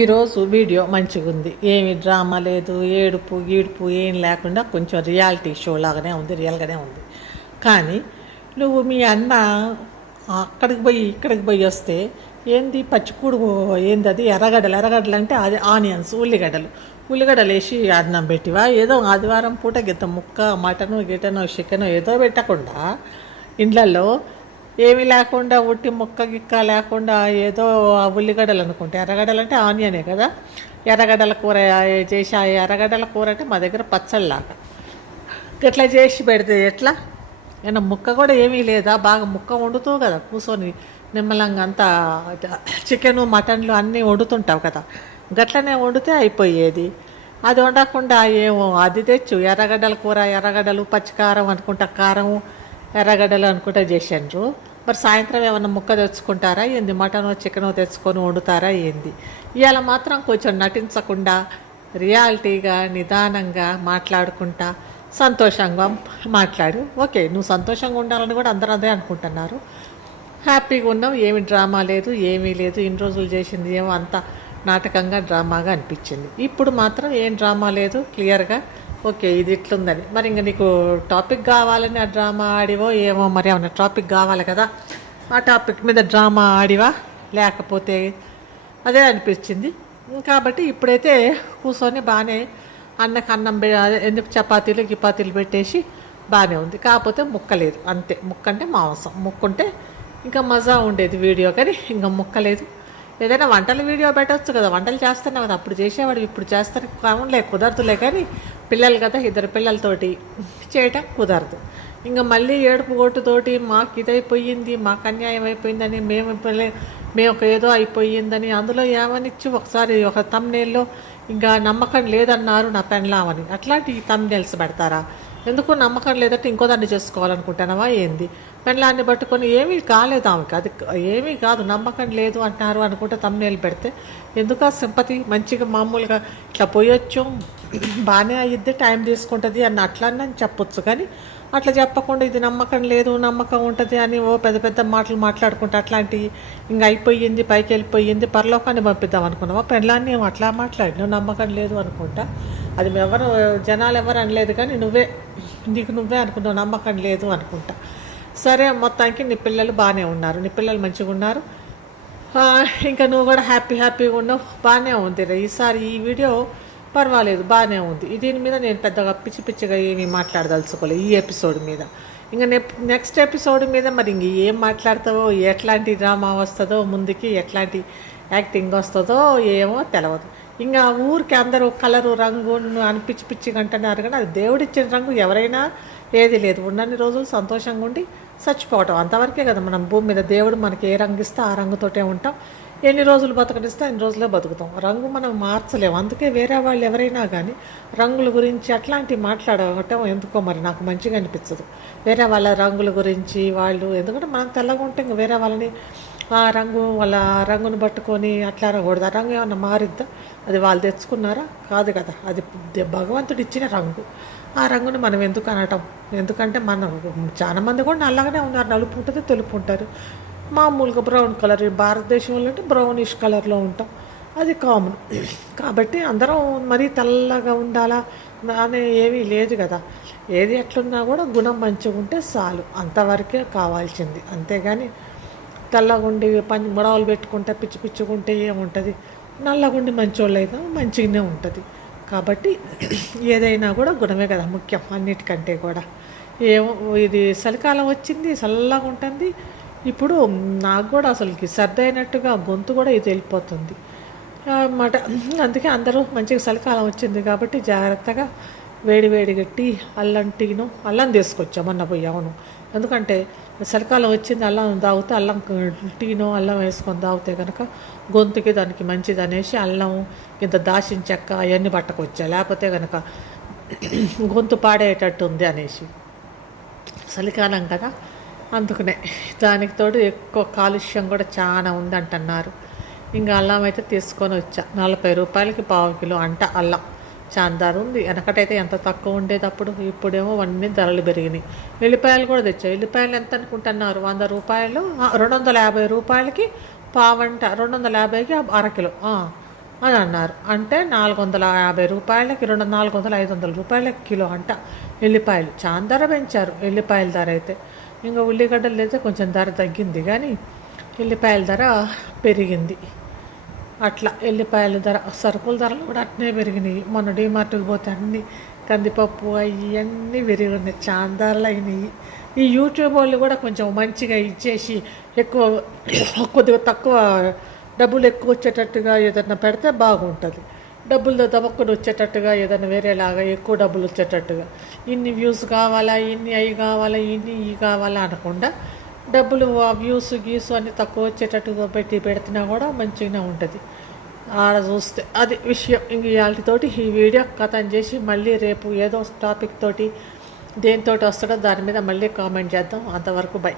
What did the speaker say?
ఈరోజు వీడియో మంచిగా ఉంది. ఏమి డ్రామా లేదు, ఏడుపు గీడుపు ఏం లేకుండా కొంచెం రియాలిటీ షో లాగానే ఉంది, రియల్గానే ఉంది. కానీ నువ్వు మీ అన్న అక్కడికి పోయి ఇక్కడికి పోయి వస్తే ఏంది పచ్చికూడు, ఏంది అది ఎర్రగడ్డలు అంటే అది ఆనియన్స్, ఉల్లిగడ్డలు వేసి అన్నం పెట్టివా? ఏదో ఆదివారం పూట గిత్త ముక్క మటను గిటను చికెను ఏదో పెట్టకుండా ఇండ్లలో ఏమీ లేకుండా ఉట్టి ముక్క గిక్క లేకుండా ఏదో ఉల్లిగడ్డలు అనుకుంటే, ఎర్రగడ్డలు అంటే ఆనియనే కదా. ఎర్రగడ్డల కూర చేసి ఆ ఎర్రగడ్డల కూర అంటే మా దగ్గర పచ్చళ్ళలాగా ఇట్లా చేసి పెడితే ఎట్లా? ఏమన్నా ముక్క కూడా ఏమీ లేదా? బాగా ముక్క వండుతూ కదా కూర్చొని నిమ్మలంగా అంతా చికెను మటన్లు అన్నీ వండుతుంటావు కదా, గట్లనే వండితే అయిపోయేది. అది వండకుండా ఏమో అది తెచ్చు ఎర్రగడ్డల కూర, ఎర్రగడ్డలు పచ్చికారం అనుకుంటా, కారం ఎర్రగడ్డలు అనుకుంటా చేసాండ్రు. మరి సాయంత్రం ఏమన్నా ముక్క తెచ్చుకుంటారా ఏంది? మటనో చికెనో తెచ్చుకొని వండుతారా ఏంది? ఇవాళ మాత్రం కొంచెం నటించకుండా రియాలిటీగా నిదానంగా మాట్లాడుకుంటా సంతోషంగా మాట్లాడు. ఓకే, నువ్వు సంతోషంగా ఉండాలని కూడా అందరూ అదే అనుకుంటున్నారు. హ్యాపీగా ఉన్నావు, ఏమి డ్రామా లేదు, ఏమీ లేదు. ఇన్ని రోజులు చేసింది ఏమో అంత నాటకంగా డ్రామాగా అనిపించింది. ఇప్పుడు మాత్రం ఏం డ్రామా లేదు, క్లియర్గా ఓకే ఇది ఇట్లుందని. మరి ఇంక నీకు టాపిక్ కావాలని ఆ డ్రామా ఆడివో ఏమో, మరి ఏమన్నా టాపిక్ కావాలి కదా, ఆ టాపిక్ మీద డ్రామా ఆడివా లేకపోతే అదే అనిపించింది. కాబట్టి ఇప్పుడైతే కూర్చొని బాగానే అన్నం ఎందుకు చపాతీలు గిపాతీలు పెట్టేసి బాగానే ఉంది. కాకపోతే ముక్క లేదు అంతే. ముక్క అంటే మాంసం, ముక్కుంటే ఇంకా మజా ఉండేది వీడియో, కానీ ఇంకా ముక్క లేదు. ఏదైనా వంటల వీడియో పెట్టవచ్చు కదా, వంటలు చేస్తున్నావు కదా, అప్పుడు చేసేవాడు ఇప్పుడు చేస్తాను కావులే, కుదరదులే. కానీ పిల్లలు కదా, 2 పిల్లలతోటి చేయటం కుదరదు. ఇంకా మళ్ళీ ఏడుపు గొట్టుతోటి మాకు ఇదైపోయింది, మాకు అన్యాయం అయిపోయిందని, మేము ఏదో అయిపోయిందని అందులో ఏమనిచ్చి ఒకసారి ఒక తమ్నేల్లో ఇంకా నమ్మకం లేదన్నారు నా పెండ్లామని, అట్లాంటి తమ్నేల్స్ పెడతారా? ఎందుకు నమ్మకం లేదంటే ఇంకో దాన్ని చేసుకోవాలనుకుంటున్నావా ఏంది? పెండ్లాన్ని పట్టుకొని ఏమీ కాలేదు ఆమెకి, అది ఏమీ కాదు, నమ్మకం లేదు అంటున్నారు అనుకుంటే తమ్నేలు పెడితే ఎందుకు సింపతి? మంచిగా మామూలుగా ఇట్లా పోయొచ్చు, బాగానే అయ్యిద్ది, టైం తీసుకుంటుంది అని అట్లా చెప్పొచ్చు. కానీ అట్లా చెప్పకుండా ఇది నమ్మకం లేదు, నమ్మకం ఉంటుంది అని ఓ పెద్ద పెద్ద మాటలు మాట్లాడుకుంటే అట్లాంటివి ఇంకా అయిపోయింది, పైకి వెళ్ళిపోయింది, పరలోకాన్ని పంపిద్దాం అనుకున్నావా? పెండ్లాన్ని అట్లా మాట్లాడినావు నమ్మకం లేదు అనుకుంటా. అది ఎవరు జనాలు ఎవరు అనలేదు, కానీ నీకు నువ్వే అనుకున్నావు నమ్మకం లేదు అనుకుంటా. సరే, మొత్తానికి నీ పిల్లలు బాగానే ఉన్నారు, నీ పిల్లలు మంచిగా ఉన్నారు, ఇంకా నువ్వు కూడా హ్యాపీగా ఉన్నావు, బాగానే ఉంది. ఈసారి ఈ వీడియో పర్వాలేదు, బాగానే ఉంది. దీని మీద నేను పెద్దగా పిచ్చిగా ఏమీ మాట్లాడదలుచుకోలేదు ఈ ఎపిసోడ్ మీద. ఇంకా నెక్స్ట్ ఎపిసోడ్ మీద మరి ఇంక ఏం మాట్లాడతావో, ఎట్లాంటి డ్రామా వస్తుందో ముందుకి, ఎట్లాంటి యాక్టింగ్ వస్తుందో ఏమో తెలియదు. ఇంకా ఊరికి అందరూ కలరు రంగు అని పిచ్చిగా అంటున్నారు, కానీ అది దేవుడిచ్చిన రంగు. ఎవరైనా ఏది లేదు, ఉన్నన్ని రోజులు సంతోషంగా ఉండి చచ్చిపోవటం అంతవరకే కదా. మనం భూమి మీద దేవుడు మనకి ఏ రంగు ఇస్తే ఆ రంగుతోటే ఉంటాం, ఎన్ని రోజులు బతకనిస్తే అన్ని రోజులే బతుకుతాం. రంగు మనం మార్చలేము. అందుకే వేరే వాళ్ళు ఎవరైనా కానీ రంగుల గురించి అట్లాంటివి మాట్లాడటం ఎందుకో మరి నాకు మంచిగా అనిపించదు. వేరే వాళ్ళ రంగుల గురించి వాళ్ళు, ఎందుకంటే మనం తెల్లగా ఉంటే ఇంక వేరే వాళ్ళని ఆ రంగు వాళ్ళ రంగును పట్టుకొని అట్లా అనకూడదు. ఆ రంగు ఏమన్నా మారిద్దా? అది వాళ్ళు తెచ్చుకున్నారా? కాదు కదా, అది భగవంతుడు ఇచ్చిన రంగు. ఆ రంగుని మనం ఎందుకు అనటం? ఎందుకంటే మనం చాలా మంది కూడా నల్లగానే ఉన్నారు, నలుపు ఉంటుంది, తెలుపు ఉంటారు. మామూలుగా బ్రౌన్ కలర్, భారతదేశంలో అంటే బ్రౌనిష్ కలర్లో ఉంటాం, అది కామన్. కాబట్టి అందరం మరీ తెల్లగా ఉండాలా అనే ఏమీ లేదు కదా. ఏది ఎట్లున్నా కూడా గుణం మంచిగా ఉంటే చాలు, అంతవరకే కావాల్సింది. అంతేగాని తెల్లగుండి గొడవలు పెట్టుకుంటే పిచ్చిగుంటే ఏముంటుంది? నల్లగుండి మంచోళ్ళు అయితే మంచిగానే ఉంటుంది. కాబట్టి ఏదైనా కూడా గుణమే కదా ముఖ్యం, అన్నిటికంటే కూడా. ఏమో ఇది చలికాలం వచ్చింది, చల్లగా ఉంటుంది. ఇప్పుడు నాకు కూడా అసలుకి సర్ది అయినట్టుగా గొంతు కూడా ఇది వెళ్ళిపోతుంది అన్నమాట. అందుకే అందరూ మంచిగా చలికాలం వచ్చింది కాబట్టి జాగ్రత్తగా వేడిగా టీ, టీను అల్లం తీసుకొచ్చాం మొన్న పోయాము. ఎందుకంటే చలికాలం వచ్చింది, అల్లం తాగితే టీను అల్లం వేసుకొని తాగితే కనుక గొంతుకి దానికి మంచిది అనేసి అల్లం ఇంత దాచిన చెక్క అవన్నీ పట్టుకొచ్చా. లేకపోతే కనుక గొంతు పాడేటట్టు ఉంది అనేసి, చలికాలం కదా అందుకనే. దానికి తోడు ఎక్కువ కాలుష్యం కూడా చాలా ఉందంటున్నారు. ఇంకా అల్లం అయితే తీసుకొని వచ్చా, 40 రూపాయలకి 1/2 కిలో అంట అల్లం. చాందారు ఉంది. వెనకటైతే ఎంత తక్కువ ఉండేది అప్పుడు, ఇప్పుడేమో అన్నీ ధరలు పెరిగినాయి. ఎల్లిపాయలు కూడా తెచ్చాయి. ఎల్లిపాయలు ఎంత అనుకుంటున్నారు? 100 రూపాయలు, 250 రూపాయలకి పావంట, 250కి 1/2 కిలో. అని అన్నారు. అంటే 450 రూపాయలకి 400 500 రూపాయలకి కిలో అంట ఎల్లిపాయలు. చాలా ధర పెంచారు ఎల్లిపాయల ధర అయితే. ఇంకా ఉల్లిగడ్డలు అయితే కొంచెం ధర తగ్గింది, కానీ ఎల్లిపాయల ధర పెరిగింది. అట్లా ఎల్లిపాయల ధర, సరుకుల ధరలు కూడా అట్నే పెరిగినాయి. మొన్న డీమార్ట్కి పోతే అన్నీ కందిపప్పు అవి అన్నీ పెరిగి ఉన్నాయి, చాలా ధరలు అయినాయి. ఈ యూట్యూబ్ వాళ్ళు కూడా కొంచెం మంచిగా ఇచ్చేసి ఎక్కువ కొద్దిగా తక్కువ డబ్బులు ఎక్కువ వచ్చేటట్టుగా ఏదైనా పెడితే బాగుంటుంది. డబ్బులు దబక్కుని వచ్చేటట్టుగా ఏదైనా వేరేలాగా ఎక్కువ డబ్బులు వచ్చేటట్టుగా, ఇన్ని వ్యూస్ కావాలా, ఇన్ని అవి కావాలా, ఇన్ని ఇవి కావాలా అనకుండా డబ్బులు ఆ వ్యూస్ గీసు అన్నీ తక్కువ వచ్చేటట్టుగా పెడితేనా కూడా మంచిగానే ఉంటుంది. ఆడ చూస్తే అది విషయం. ఇంక ఇవాళతోటి ఈ వీడియో కథం చేసి మళ్ళీ రేపు ఏదో టాపిక్ తోటి దేనితోటి వస్తాడో దాని మీద మళ్ళీ కామెంట్ చేద్దాం. అంతవరకు బై.